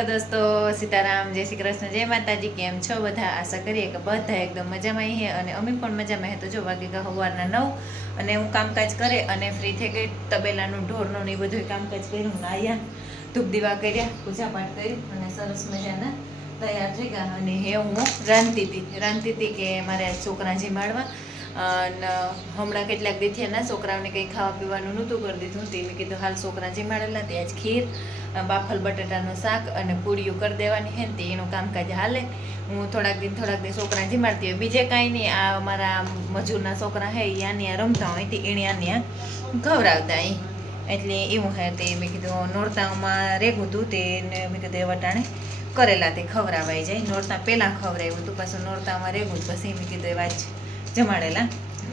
Hello દોસ્તો, સીતારામ, જય શ્રી કૃષ્ણ, જય માતાજી. કેમ છો બધા? આશા કરીએ કે બધા એકદમ મજામાં છે અને અમે પણ મજામાં. તો જો વાગે સવારના 9 અને હું કામકાજ કરે અને ફ્રી થઈ ગઈ. તબેલાનું ઢોરનું ને એ બધું કામકાજ કર્યું. નાયા, ધૂપ દીવા કર્યા, પૂજા પાઠ કર્યું અને સરસ મજાના તૈયાર થઈ ગયા. અને હે હું રાંધતી હતી કે મારે આ છોકરા જીમાડવા અને હમણાં કેટલાક દીથિયાના છોકરાઓને કંઈ ખાવા પીવાનું નહોતું કરી દીધું. તે મેં કીધું હાલ છોકરા જીમાડેલા તે આજ ખીર, બાફલ બટાટાનું શાક અને પૂરીઓ કરી દેવાની હે ને તે એનું કામકાજ હાલે. હું થોડાક દિન છોકરા જીમાડતી હોય, બીજે કાંઈ નહીં. આ અમારા મજૂરના છોકરા હે એ આની રમતા હોય તે એને આની ખવડાવતા અહીં. એટલે એવું હે તે મેં કીધું નોરતામાં રેગું હતું તેને મેં કીધું વટાણે કરેલા તે ખવડાવાઈ જાય. નોરતા પહેલાં ખવડાવ્યું હતું, પાછું નોરતામાં રેગું પછી મેં કીધું એવા જ જમાડેલા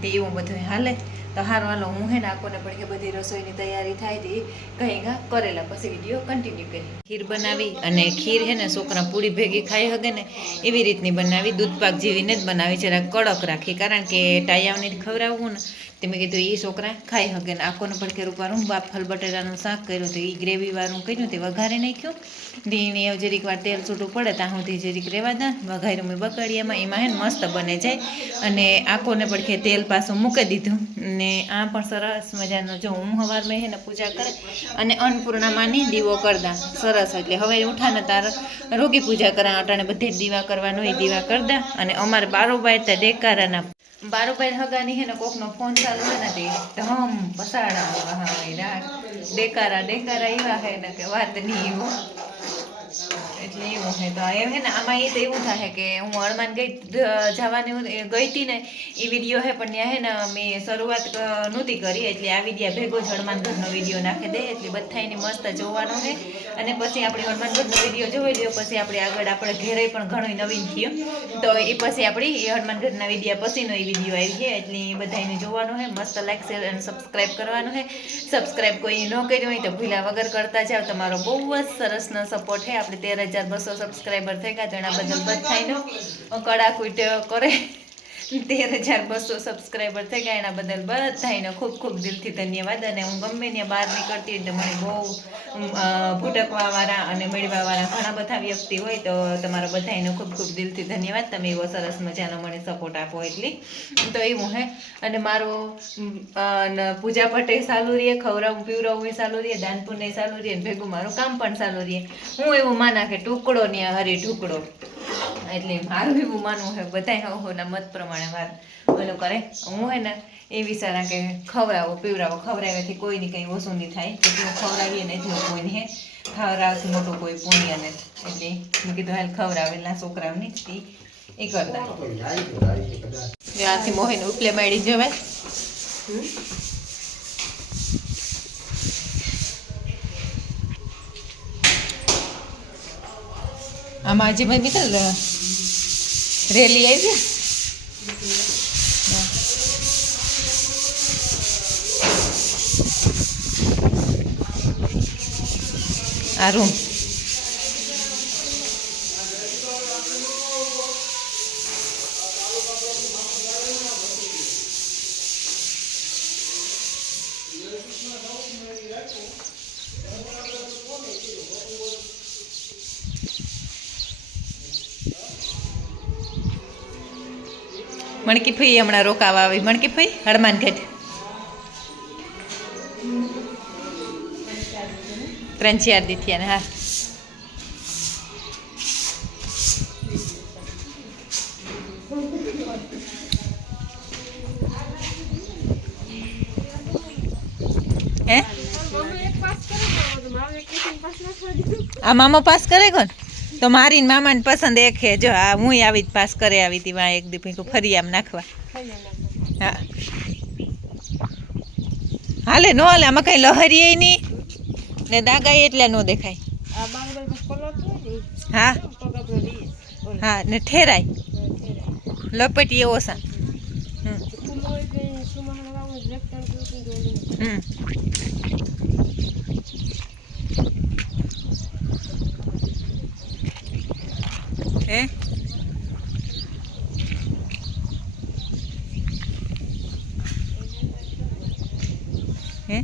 તે એવું બધું હાલે. તો હારું હાલો, હું હે ને આકોને પણ કે બધી રસોઈની તૈયારી થાય તે કંઈ કરેલા પછી વિડીયો કન્ટિન્યુ કરી. ખીર બનાવી અને ખીર હે ને છોકરા પૂરી ભેગી ખાઈ શકે ને એવી રીતની બનાવી. દૂધપાક જેવીને જ બનાવી, જરા કડક રાખી, કારણ કે ટાયાવને ખવડાવવું ને તે મેં કીધું એ છોકરા ખાઈ શકે ને. આકોને પણ કે રૂપારું બાફલ બટેટાનું શાક કર્યું તો એ ગ્રેવીવાળું કર્યું તે વઘારી નાખ્યું. એને જરીક વાર તેલ છૂટું પડે ત્યાં સુધી જરીક રહેવા દા વઘાર્યું મેં બકડીયામાં. એમાં હે ને મસ્ત બને જાય. અને આકોને પણ કે તેલ પાછું મૂકી દીધું ને આ પણ સરસ મજાનો જો હું સવારમાં હે ને પૂજા કરે અને અન્નપૂર્ણામાંની દીવો કરતા સરસ. એટલે હવે ઉઠાને તાર રોગી પૂજા કરા અટાણે બધે દીવા કરવાનો હોય દીવા કરતા. અને અમારે બારોબાર ત્યાં ડેકારાના બારોબાર હગાની હે ને કોકનો ફોન ચાલુ હે ને તે ધમ પસાડા હા ડેકારા એવા હે ને કે વાત નહીં એવું. એટલે એવું હે તો એમ હે ને આમાં એ તો એવું થાય કે હું હળમાન જવાની ગઈ હતી ને એ વિડીયો હે, પણ ત્યાં હે ને મેં શરૂઆત નહોતી કરી એટલે આ વિડીયો ભેગો જ હનુમાનગઢનો વિડીયો નાખી દે એટલે બધાને મસ્ત જોવાનો છે. અને પછી આપણે હનુમાનગઢનો વિડીયો જોઈ લ્યો પછી આપણે ઘેરે પણ ઘણો નવીન થયો તો એ પછી આપણી હનુમાનગઢના વિડીયો પછીનો એ વિડીયો આવી ગયા એટલે બધાને જોવાનો છે. મસ્ત લાઈક શેર અને સબસ્ક્રાઈબ કરવાનું છે. સબસ્ક્રાઈબ કોઈ ન કર્યું હોય તો ભૂલા વગર કરતા જાઓ. તમારો બહુ જ સરસનો સપોર્ટ છે. આપણે 13,200 સબસ્ક્રાઈબર થઈ ગયા તો એના બદલ બધાનો કડાકૂટ કરે. 13,200 સબસ્ક્રાઈબર થઈ ગયા એના બદલ બધાનો ખૂબ ખૂબ દિલથી ધન્યવાદ. અને હું ગમે ત્યાં બહાર નીકળતી હોય તો મને બહુ ભૂટકવાવાળા અને મેળવાવાળા ઘણા બધા વ્યક્તિ હોય તો તમારો બધાનો ખૂબ ખૂબ દિલથી ધન્યવાદ. તમે એવો સરસ મજાનો મને સપોર્ટ આપો એટલી તો એવું હે. અને મારો પૂજા પટે ચાલુ રહીએ, ખવડાવું પીવડાવું ચાલુ રહીએ, દાન પુણ્ય ચાલુ રહીએ, ભેગું મારું કામ પણ ચાલુ રહીએ. હું એવું માના કે ટુકડો ને હરી ઢુકડો, એટલે મારું એવું માનવું છે. બધા હોના મત પ્રમાણે વાર ઓલું કરે. હું હે ને એ વિચારા કે ખવડાવ્યાથી કોઈને કંઈ ઓછું નહીં થાય. જેટલું ખવડાવીએ ને એટલું કોઈને હે ખવડાવથી મોટું કોઈ પુણ્ય ને. એટલે મેં કીધું હાલ ખવડાવેલા છોકરાઓને એ કરતા ત્યાંથી મોહીને ઉપલે માડી જવાય. આમાં હજી ભાઈ મિત્ર રેલી આવી આ રૂમ મણકી ફઈ હમણાં રોકાવા આવી. મણકી ફઈ હનુમાનગઢ 3-4 દી થયા ને. હા હે આ મામા પાસ કરે કોણ તો મારી મામાને પસંદ એક હે. જો આ હું આવી જ પાસ કરે આવી હતી વાં એક દી ફરી આમ નાખવા. હા હાલે નો હાલે આમાં કઈ લહરીએ નહીં ને દાગાઈ એટલે ન દેખાય. હા હા ને ઠેરાય લપટીએ ઓછા. હે હે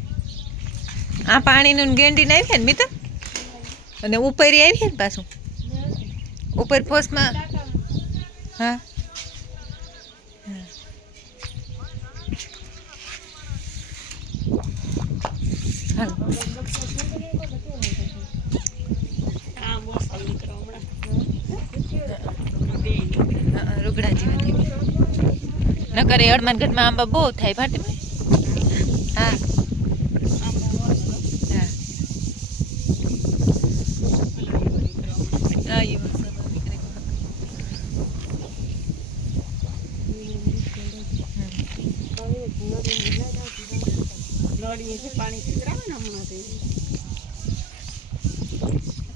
આ પાણીનું ગેંડી નાખે ને મિત્ર અને ઉપર આવી ને પાછું ઉપર પોસ્ટમાં હા રૂગડા જેવા ન કરે અડમાન ઘટમાં આંબા બહુ થાય ભાટીમાં હા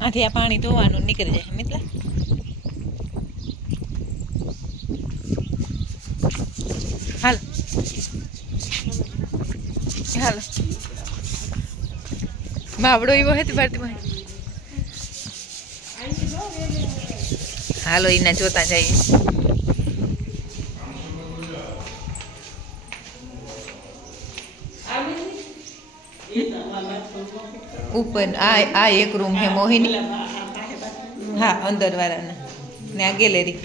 આથી આ પાણી ધોવાનું નીકળી જાય મિત્લા હાલ હાલ બાવડો એવો હે ભારતીમાં હાલો એના જોતા જઈએ ઉપર આ એક રૂમ હે મોહિની હા અંદર વાળાના ને આ ગેલેરી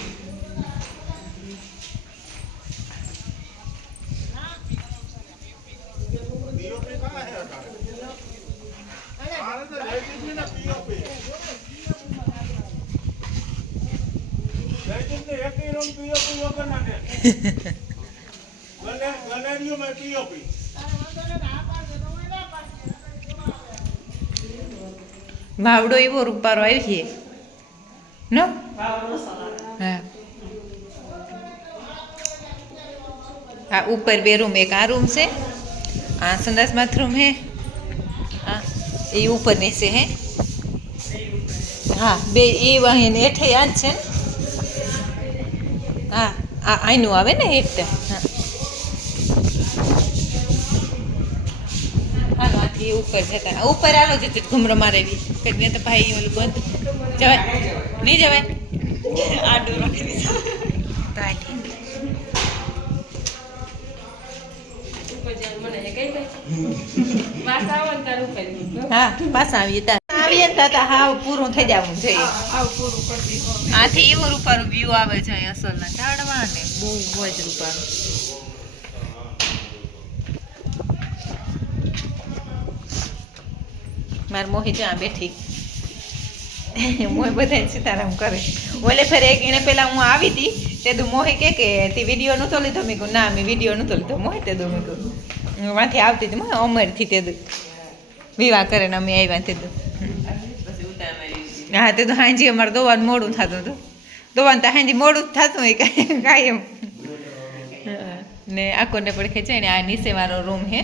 ભાવડો એવો રૂપારો આવી છે નો હા હા ઉપર બે રૂમ એક આ રૂમ છે આ સંડાસ બાથરૂમ હે હા એ ઉપર નીચે હે હા બે એ વાહીને હેઠે આ જ છે ને હા આ આઈનું આવે ને હેઠ હા હાલો આથી ઉપર જતા ઉપર હાલો જતી ઘુમરો મારે એવી કે તો ભાઈ ઓલું બંધ જવાય નહીં જવાય આડો રાખી હા પાછા આવીએ તા હાવ પૂરું થઈ જવું જોઈએ આથી એવો રૂપારું વ્યૂ આવે છે અસલના ઝાડવા ને બહુ જ રૂપારું મારે મોહી જ્યાં બેઠી મોહી બધા સીતારામ કરે ઓલે ફેર એક એને પેલા હું આવી હતી તે તું મોહી કે તે વિડીયો નહોતો લીધો મેં કહું ના મેં વિડીયો નહોતો લીધો મોહી તે દો મેં કહું માંથી આવતી હતી મોહે અમરથી તે વિવાહ કરે ને અમે આવ્યા તે દો હા તે તો હાંજી અમારે દોવાનું મોડું થતું હતું દોવાનું તો હાંજી મોડું જ થતું હોય કાંઈ ને આકોને પણ ખેંચાય ને આ નીચેવાળો રૂમ હે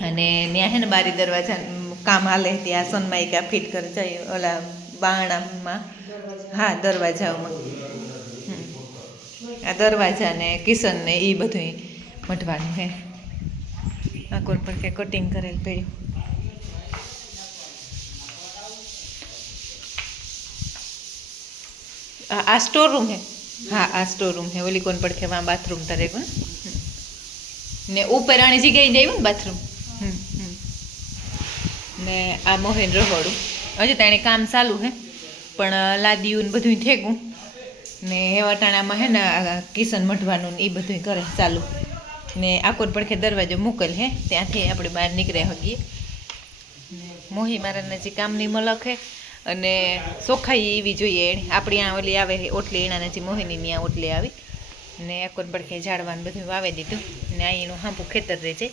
અને ત્યાં હે ને બારી દરવાજા કામ હાલે ત્યાં સનમાઈકા ફિટ કરી જાય ઓલા બારણામાં હા દરવાજાઓમાં આ દરવાજા ને કિચન ને એ બધું મઢવાનું હે આ કોણ પણ કે કટિંગ કરેલ પડ્યું આ સ્ટોર રૂમ હે હા આ સ્ટોર રૂમ હે ઓલી કોણ પડખે વहाँ બાથરૂમ તરે को ને ઉપર આની જગ્યાએ દેવું ને બાથરૂમ ને આ મોહેન રહોડું હજી તાણે કામ ચાલુ હે પણ લાદીયું ને બધું ઠેકું ને હેવાટાણામાં હે ને કિચન મઢવાનું ને એ બધું કરે ચાલુ ને આકોર પડખે દરવાજો મૂકેલ હે ત્યાંથી આપણે બહાર નીકળ્યા હોગીએ મોહી મારા નજીક કામની મલક હે અને ચોખ્ખાઈ એવી જોઈએ આપણી આ ઓલી આવે ઓટલી એના નજીક મોહિની ત્યાં ઓટલી આવી ને આકોર પડખે ઝાડવાનું બધું વાવી દીધું ને આ એનું હાંપું ખેતર રહે છે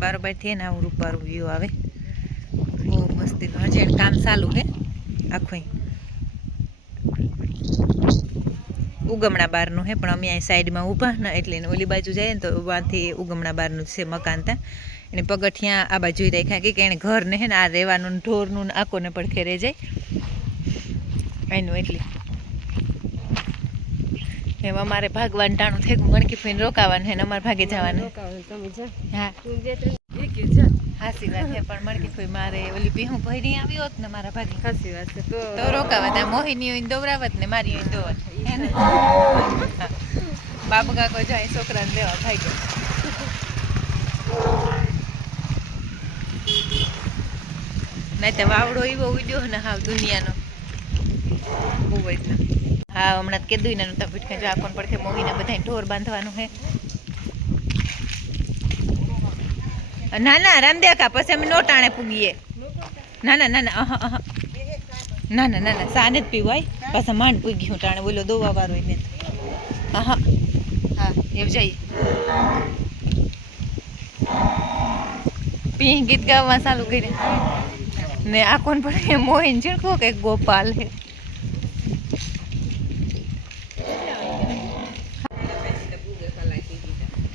બારોબારથી ને આવું રૂપારું વ્યૂ આવે, બહુ મસ્તીનું. હજી એને કામ ચાલુ હે આખું ઉગમણા બારનું હે, પણ અમે અહીં સાઈડમાં ઊભા ને એટલે ઓલી બાજુ જઈએ ને તો વાંથી ઉગમણા બારનું છે મકાન. ત્યાં એને પગથિયાં આ બાજુ રાખ્યા કે એને ઘર ને હે ને આ રહેવાનું ઢોરનું આકોને પણ ખેરે જાય એનું. એટલે એમ અમારે ભાગવાન ટાણું થઈ ગયું, મણકી ફઈને રોકાવાનું હે ને અમારે ભાગે જવાનું. હા હાસી વાત છે, પણ મણકી ફઈ મારે ઓલી પીહું ભરી આવી હોત ને મારા ભાગે હાસી વાત છે તો રોકાવા ત્યાં મોહિની હોય દોવરાવત ને મારી હોય દોવત હે ને. બાબુ કાકો જાય છોકરાને લેવા ભાઈ નહીં તો વાવડો એવો ઉડ્યો ને હાવ દુનિયાનો બહુ જ. હા હમણાં કીધું ને નતા ભીટકા જો આપણ પડખે મોહીને બધા ઢોર બાંધવાનું હે. ના ના રામદેખા પછી અમે નો ટાણે પૂગીએ. ના ના ના ના ના ના ના ના સાને જ પીવાય પાછા માંડ પૂગ્યું ટાણે બોલો દોવા વાળો મેં. હા હા એવું જઈએ પી ગીત ગાવા ચાલુ કરી ને આ કોણ પણ મોહીન ચીણકો કે ગોપાલ હે.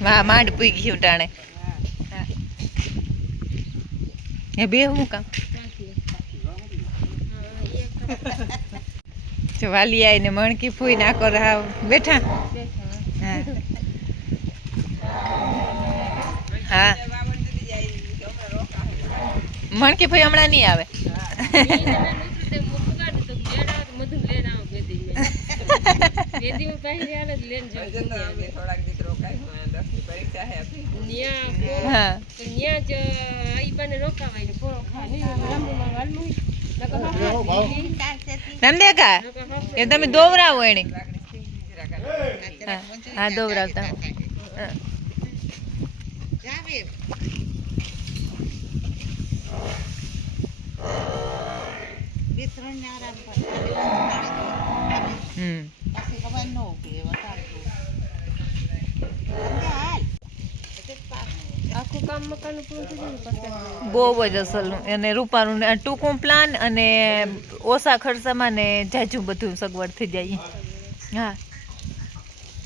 હા માંડ પૂગ્યું ટાણે. એ બે હું કામ વાલી આવીને મણકી ફૂઈ નાખો રાવ બેઠા. હા હા મણકી ફૂઈ હમણાં નહીં આવે. રામદેખા એ તમે દોવરાવો એને. હા દોવરાવતા બહુ જ અસલનું અને રૂપાનું ટૂંકું પ્લાન અને ઓછા ખર્ચામાં ને જાજુ બધું સગવડ થઈ જાય. હા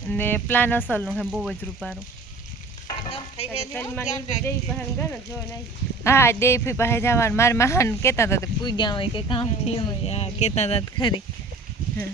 ને પ્લાન અસલનું હે બહુ જ રૂપારું. હા દેવી પાસે જવાનું મારા મહાન કહેતા હતા પૂગ્યા હોય કે કામ થયું હોય કહેતા હતા ખરી. હા